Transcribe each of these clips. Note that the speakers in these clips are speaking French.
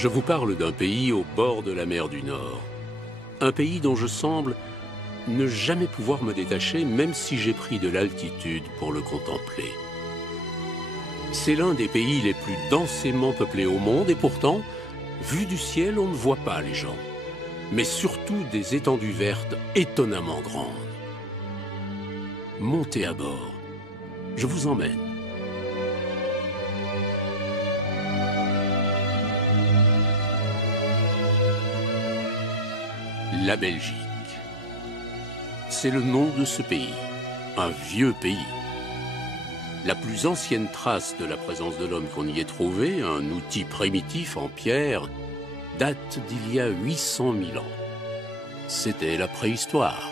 Je vous parle d'un pays au bord de la mer du Nord. Un pays dont je semble ne jamais pouvoir me détacher, même si j'ai pris de l'altitude pour le contempler. C'est l'un des pays les plus densément peuplés au monde et pourtant, vu du ciel, on ne voit pas les gens, mais surtout des étendues vertes étonnamment grandes. Montez à bord, je vous emmène. La Belgique. C'est le nom de ce pays, un vieux pays. La plus ancienne trace de la présence de l'homme qu'on y ait trouvé, un outil primitif en pierre, date d'il y a 800 000 ans. C'était la préhistoire.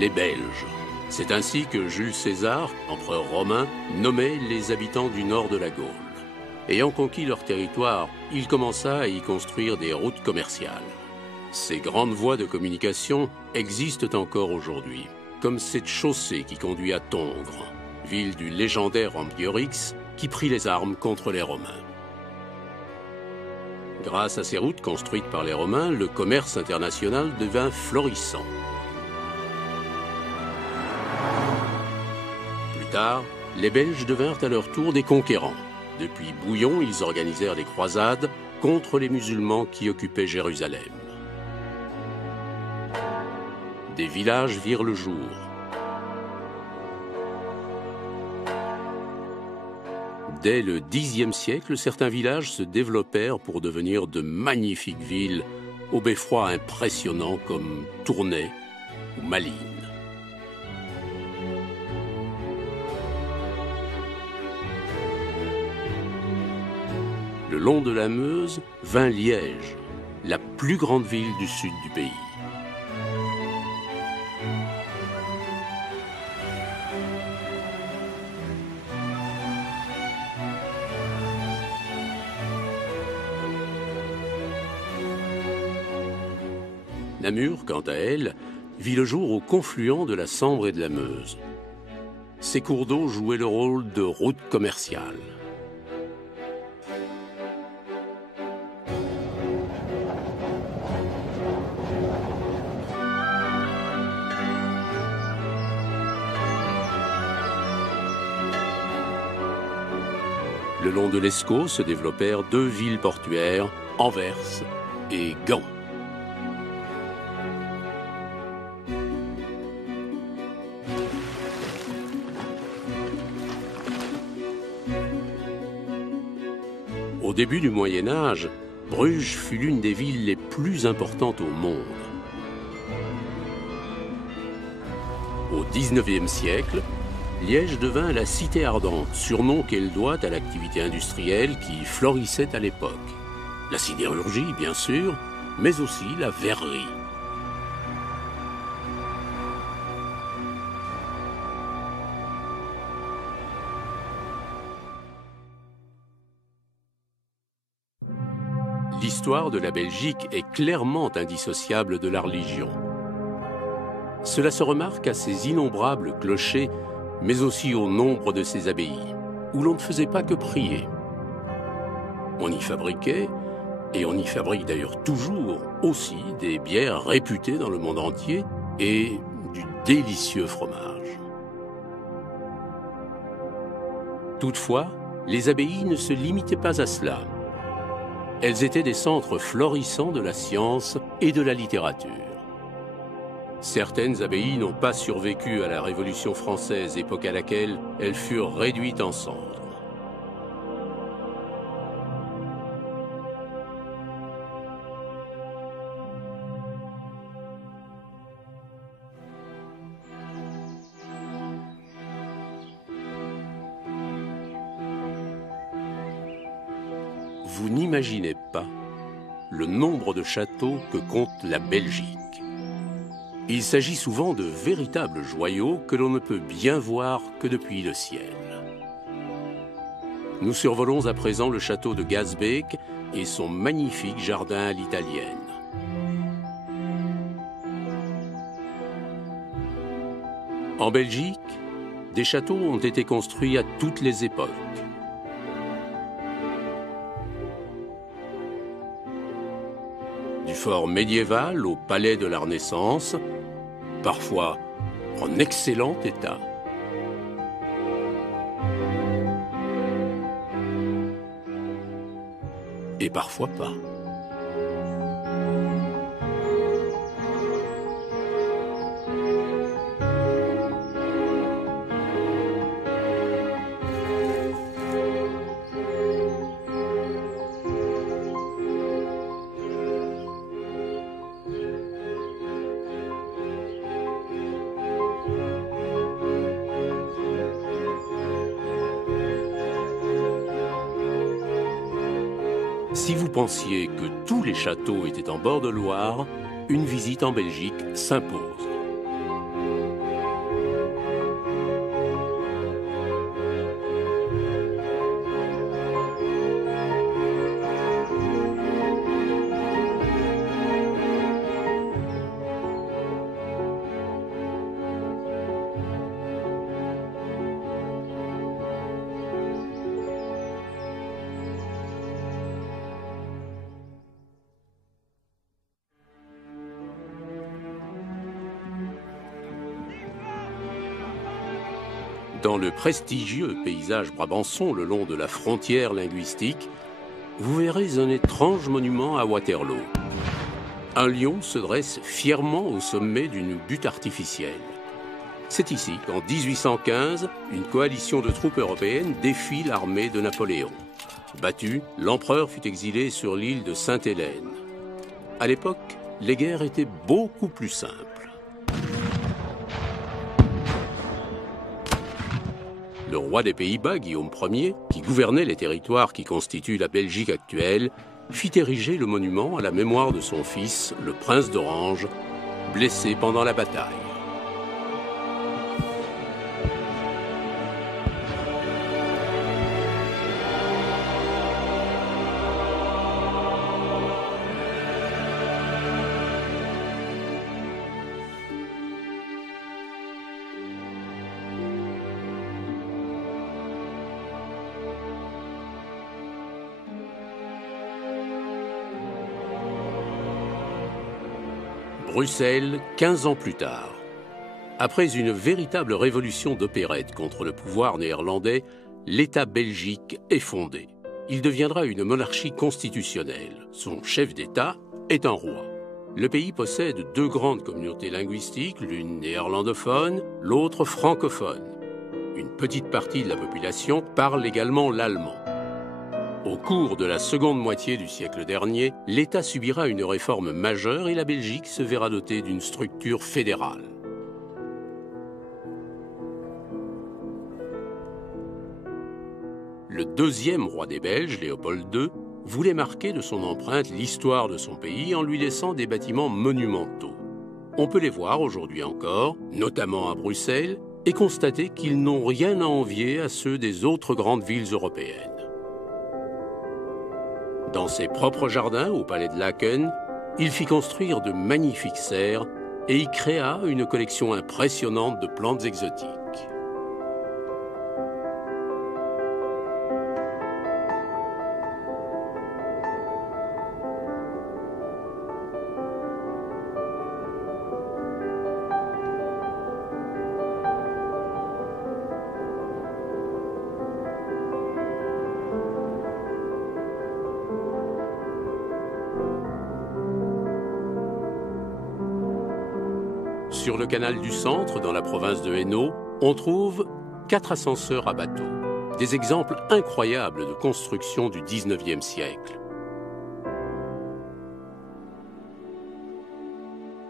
Les Belges. C'est ainsi que Jules César, empereur romain, nommait les habitants du nord de la Gaule. Ayant conquis leur territoire, il commença à y construire des routes commerciales. Ces grandes voies de communication existent encore aujourd'hui, comme cette chaussée qui conduit à Tongres, ville du légendaire Ambiorix, qui prit les armes contre les Romains. Grâce à ces routes construites par les Romains, le commerce international devint florissant. Plus tard, les Belges devinrent à leur tour des conquérants. Depuis Bouillon, ils organisèrent des croisades contre les musulmans qui occupaient Jérusalem. Des villages virent le jour. Dès le Xe siècle, certains villages se développèrent pour devenir de magnifiques villes aux beffrois impressionnants comme Tournai ou Malines. Le long de la Meuse vint Liège, la plus grande ville du sud du pays. Namur, quant à elle, vit le jour au confluent de la Sambre et de la Meuse. Ces cours d'eau jouaient le rôle de route commerciale. Le long de l'Escaut se développèrent deux villes portuaires, Anvers et Gand. Au début du Moyen Âge, Bruges fut l'une des villes les plus importantes au monde. Au XIXe siècle, Liège devint la cité ardente, surnom qu'elle doit à l'activité industrielle qui florissait à l'époque. La sidérurgie, bien sûr, mais aussi la verrerie. L'histoire de la Belgique est clairement indissociable de la religion. Cela se remarque à ses innombrables clochers, mais aussi au nombre de ses abbayes, où l'on ne faisait pas que prier. On y fabriquait, et on y fabrique d'ailleurs toujours, aussi des bières réputées dans le monde entier et du délicieux fromage. Toutefois, les abbayes ne se limitaient pas à cela. Elles étaient des centres florissants de la science et de la littérature. Certaines abbayes n'ont pas survécu à la Révolution française, époque à laquelle elles furent réduites en cendres. Vous n'imaginez pas le nombre de châteaux que compte la Belgique. Il s'agit souvent de véritables joyaux que l'on ne peut bien voir que depuis le ciel. Nous survolons à présent le château de Gazbeek et son magnifique jardin à l'italienne. En Belgique, des châteaux ont été construits à toutes les époques. Du fort médiéval au palais de la Renaissance, parfois en excellent état. Et parfois pas. Si vous pensiez que tous les châteaux étaient en bord de Loire, une visite en Belgique s'impose. Dans le prestigieux paysage brabançon le long de la frontière linguistique, vous verrez un étrange monument à Waterloo. Un lion se dresse fièrement au sommet d'une butte artificielle. C'est ici qu'en 1815, une coalition de troupes européennes défie l'armée de Napoléon. Battu, l'empereur fut exilé sur l'île de Sainte-Hélène. À l'époque, les guerres étaient beaucoup plus simples. Le roi des Pays-Bas, Guillaume Ier, qui gouvernait les territoires qui constituent la Belgique actuelle, fit ériger le monument à la mémoire de son fils, le prince d'Orange, blessé pendant la bataille. Bruxelles, 15 ans plus tard. Après une véritable révolution d'opérette contre le pouvoir néerlandais, l'État belgique est fondé. Il deviendra une monarchie constitutionnelle. Son chef d'État est un roi. Le pays possède deux grandes communautés linguistiques, l'une néerlandophone, l'autre francophone. Une petite partie de la population parle également l'allemand. Au cours de la seconde moitié du siècle dernier, l'État subira une réforme majeure et la Belgique se verra dotée d'une structure fédérale. Le deuxième roi des Belges, Léopold II, voulait marquer de son empreinte l'histoire de son pays en lui laissant des bâtiments monumentaux. On peut les voir aujourd'hui encore, notamment à Bruxelles, et constater qu'ils n'ont rien à envier à ceux des autres grandes villes européennes. Dans ses propres jardins, au palais de Laken, il fit construire de magnifiques serres et y créa une collection impressionnante de plantes exotiques. Sur le canal du Centre, dans la province de Hainaut, on trouve 4 ascenseurs à bateau, des exemples incroyables de construction du XIXe siècle.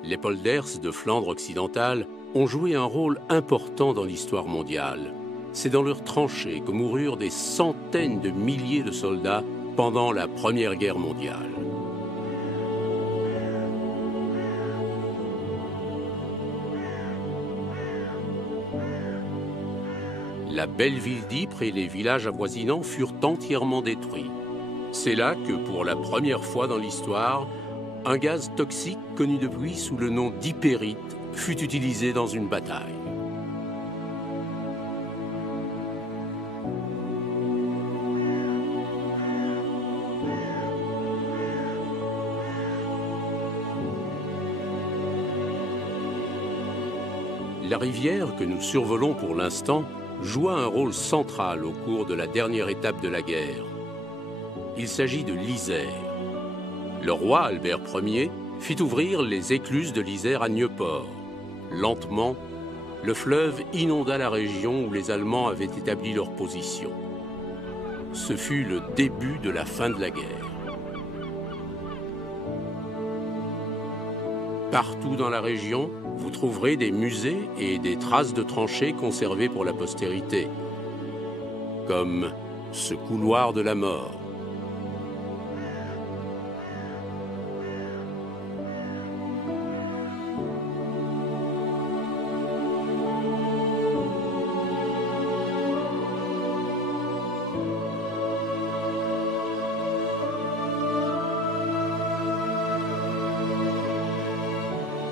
Les polders de Flandre occidentale ont joué un rôle important dans l'histoire mondiale. C'est dans leurs tranchées que moururent des centaines de milliers de soldats pendant la Première Guerre mondiale. La belle ville d'Ypres et les villages avoisinants furent entièrement détruits. C'est là que, pour la première fois dans l'histoire, un gaz toxique connu depuis sous le nom d'hypérite fut utilisé dans une bataille. La rivière que nous survolons pour l'instant joua un rôle central au cours de la dernière étape de la guerre. Il s'agit de l'Isère. Le roi Albert Ier fit ouvrir les écluses de l'Isère à Nieuport. Lentement, le fleuve inonda la région où les Allemands avaient établi leur position. Ce fut le début de la fin de la guerre. Partout dans la région, vous trouverez des musées et des traces de tranchées conservées pour la postérité, comme ce couloir de la mort.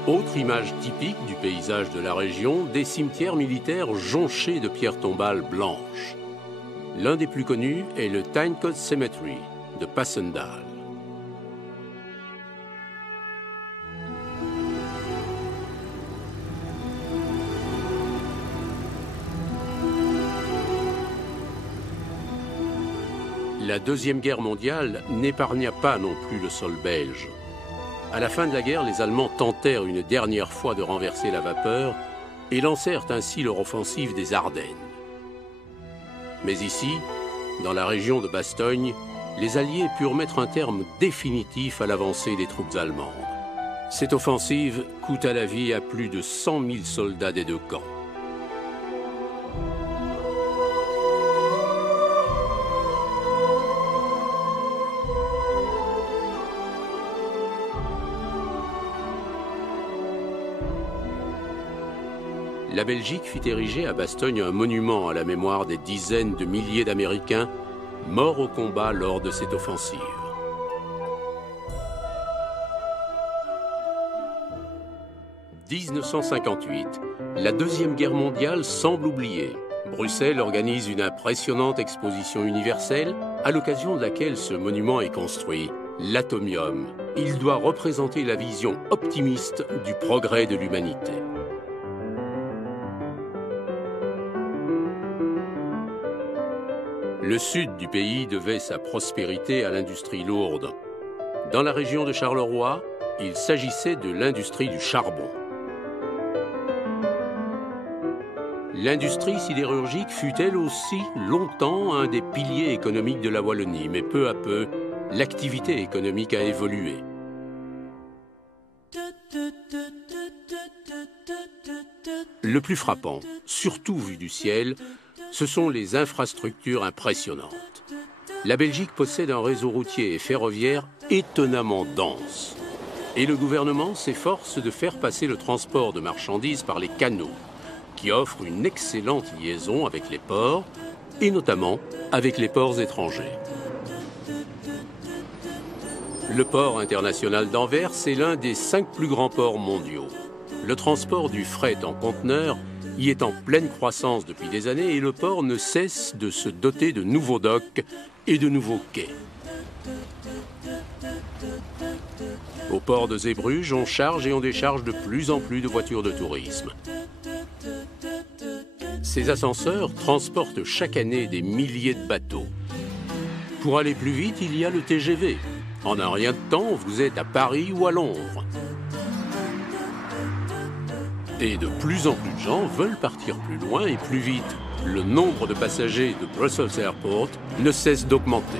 Autre image typique du paysage de la région, des cimetières militaires jonchés de pierres tombales blanches. L'un des plus connus est le Tynecote Cemetery de Passendale. La Deuxième Guerre mondiale n'épargna pas non plus le sol belge. À la fin de la guerre, les Allemands tentèrent une dernière fois de renverser la vapeur et lancèrent ainsi leur offensive des Ardennes. Mais ici, dans la région de Bastogne, les Alliés purent mettre un terme définitif à l'avancée des troupes allemandes. Cette offensive coûta la vie à plus de 100 000 soldats des deux camps. La Belgique fit ériger à Bastogne un monument à la mémoire des dizaines de milliers d'Américains morts au combat lors de cette offensive. « 1958, la Deuxième Guerre mondiale semble oubliée. Bruxelles organise une impressionnante exposition universelle à l'occasion de laquelle ce monument est construit, l'Atomium. Il doit représenter la vision optimiste du progrès de l'humanité. Le sud du pays devait sa prospérité à l'industrie lourde. Dans la région de Charleroi, il s'agissait de l'industrie du charbon. L'industrie sidérurgique fut elle aussi longtemps un des piliers économiques de la Wallonie, mais peu à peu, l'activité économique a évolué. Le plus frappant, surtout vu du ciel, ce sont les infrastructures impressionnantes. La Belgique possède un réseau routier et ferroviaire étonnamment dense. Et le gouvernement s'efforce de faire passer le transport de marchandises par les canaux, qui offrent une excellente liaison avec les ports, et notamment avec les ports étrangers. Le port international d'Anvers est l'un des 5 plus grands ports mondiaux. Le transport du fret en conteneurs y est en pleine croissance depuis des années et le port ne cesse de se doter de nouveaux docks et de nouveaux quais. Au port de Zeebrugge, on charge et on décharge de plus en plus de voitures de tourisme. Ces ascenseurs transportent chaque année des milliers de bateaux. Pour aller plus vite, il y a le TGV. En un rien de temps, vous êtes à Paris ou à Londres. Et de plus en plus de gens veulent partir plus loin et plus vite. Le nombre de passagers de Brussels Airport ne cesse d'augmenter.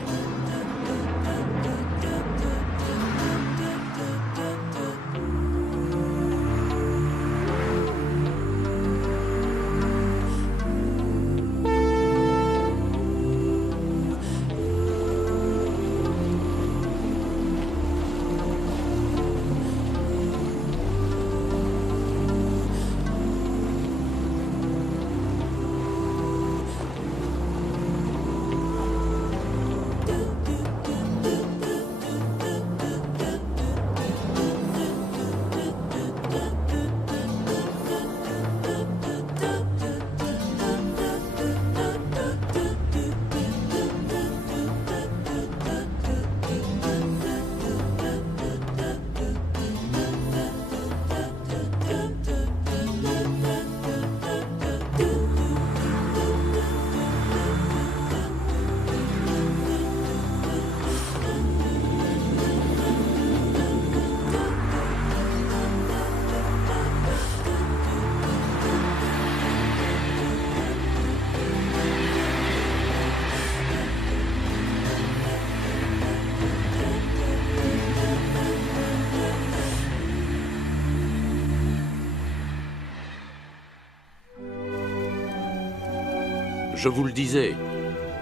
Je vous le disais,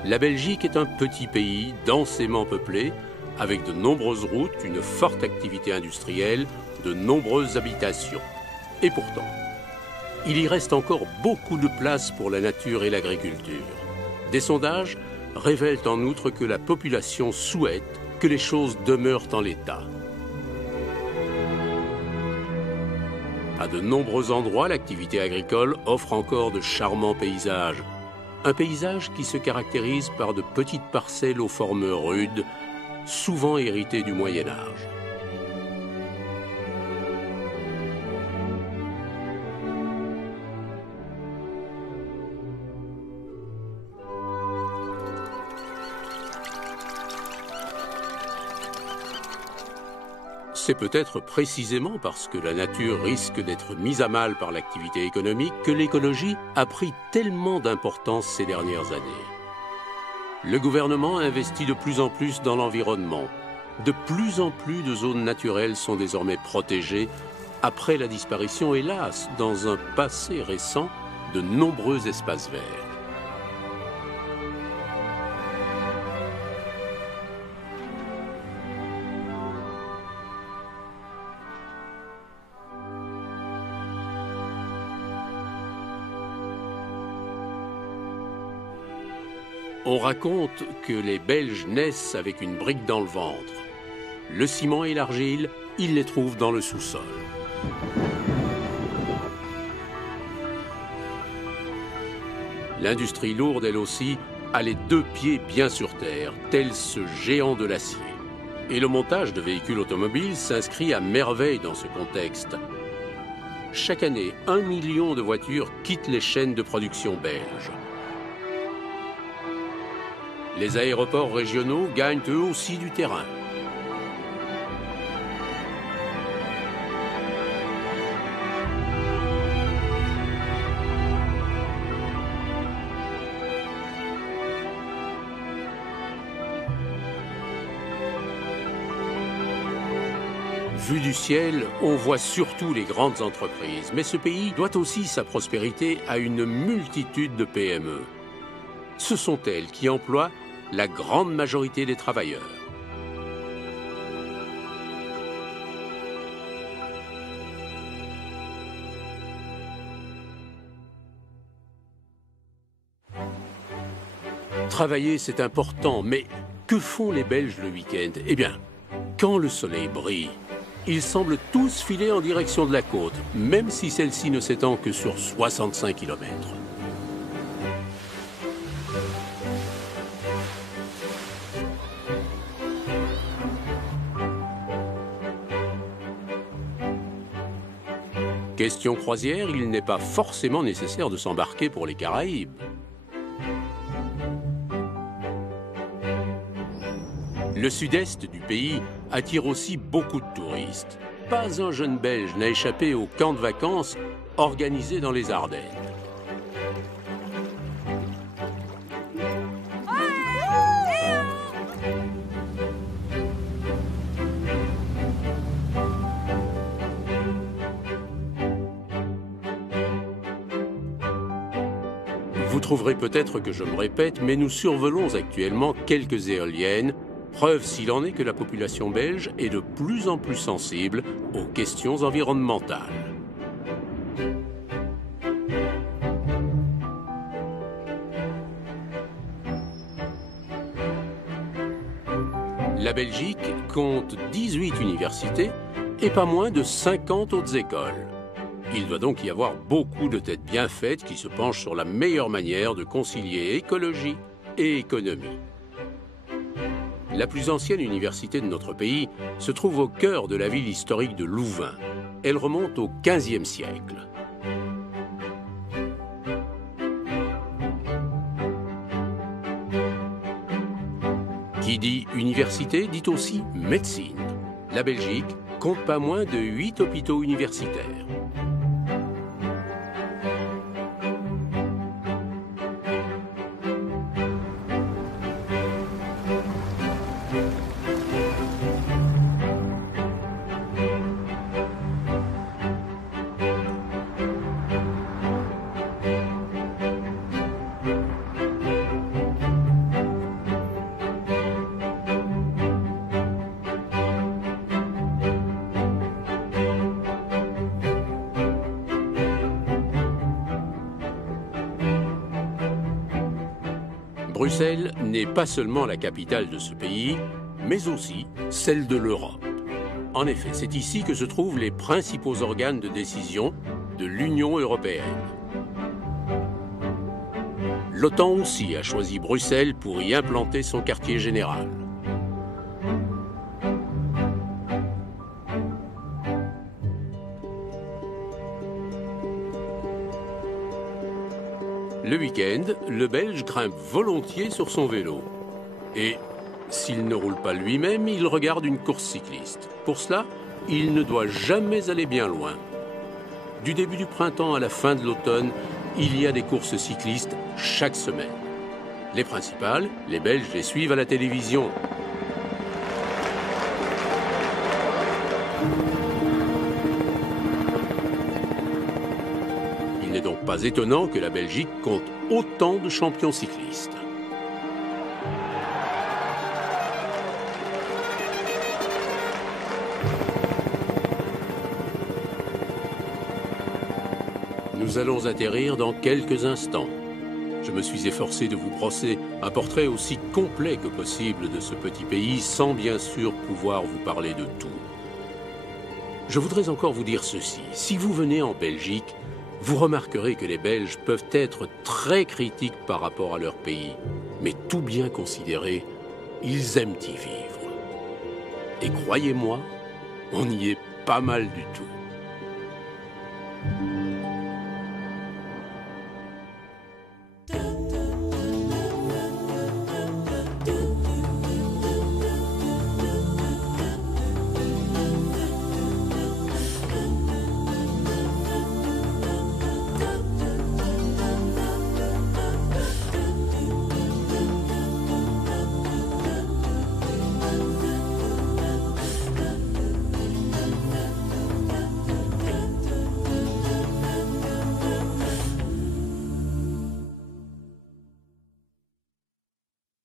la Belgique est un petit pays densément peuplé, avec de nombreuses routes, une forte activité industrielle, de nombreuses habitations. Et pourtant, il y reste encore beaucoup de place pour la nature et l'agriculture. Des sondages révèlent en outre que la population souhaite que les choses demeurent en l'état. À de nombreux endroits, l'activité agricole offre encore de charmants paysages. Un paysage qui se caractérise par de petites parcelles aux formes rudes, souvent héritées du Moyen Âge. C'est peut-être précisément parce que la nature risque d'être mise à mal par l'activité économique que l'écologie a pris tellement d'importance ces dernières années. Le gouvernement investit de plus en plus dans l'environnement. De plus en plus de zones naturelles sont désormais protégées après la disparition, hélas, dans un passé récent, de nombreux espaces verts. On raconte que les Belges naissent avec une brique dans le ventre. Le ciment et l'argile, ils les trouvent dans le sous-sol. L'industrie lourde, elle aussi, a les deux pieds bien sur terre, tel ce géant de l'acier. Et le montage de véhicules automobiles s'inscrit à merveille dans ce contexte. Chaque année, 1 million de voitures quittent les chaînes de production belges. Les aéroports régionaux gagnent eux aussi du terrain. Vu du ciel, on voit surtout les grandes entreprises, mais ce pays doit aussi sa prospérité à une multitude de PME. Ce sont elles qui emploient la grande majorité des travailleurs. Travailler, c'est important, mais que font les Belges le week-end? Eh bien, quand le soleil brille, ils semblent tous filer en direction de la côte, même si celle-ci ne s'étend que sur 65 km. Question croisière, il n'est pas forcément nécessaire de s'embarquer pour les Caraïbes. Le sud-est du pays attire aussi beaucoup de touristes. Pas un jeune Belge n'a échappé au camp de vacances organisé dans les Ardennes. Vous trouverez peut-être que je me répète, mais nous survolons actuellement quelques éoliennes, preuve s'il en est que la population belge est de plus en plus sensible aux questions environnementales. La Belgique compte 18 universités et pas moins de 50 autres écoles. Il doit donc y avoir beaucoup de têtes bien faites qui se penchent sur la meilleure manière de concilier écologie et économie. La plus ancienne université de notre pays se trouve au cœur de la ville historique de Louvain. Elle remonte au XVe siècle. Qui dit université dit aussi médecine. La Belgique compte pas moins de 8 hôpitaux universitaires. Bruxelles n'est pas seulement la capitale de ce pays, mais aussi celle de l'Europe. En effet, c'est ici que se trouvent les principaux organes de décision de l'Union européenne. L'OTAN aussi a choisi Bruxelles pour y implanter son quartier général. Le week-end, le Belge grimpe volontiers sur son vélo. Et s'il ne roule pas lui-même, il regarde une course cycliste. Pour cela, il ne doit jamais aller bien loin. Du début du printemps à la fin de l'automne, il y a des courses cyclistes chaque semaine. Les principales, les Belges les suivent à la télévision. Il n'est donc pas étonnant que la Belgique compte autant de champions cyclistes. Nous allons atterrir dans quelques instants. Je me suis efforcé de vous brosser un portrait aussi complet que possible de ce petit pays, sans bien sûr pouvoir vous parler de tout. Je voudrais encore vous dire ceci. Si vous venez en Belgique, vous remarquerez que les Belges peuvent être très critiques par rapport à leur pays. Mais tout bien considéré, ils aiment y vivre. Et croyez-moi, on y est pas mal du tout.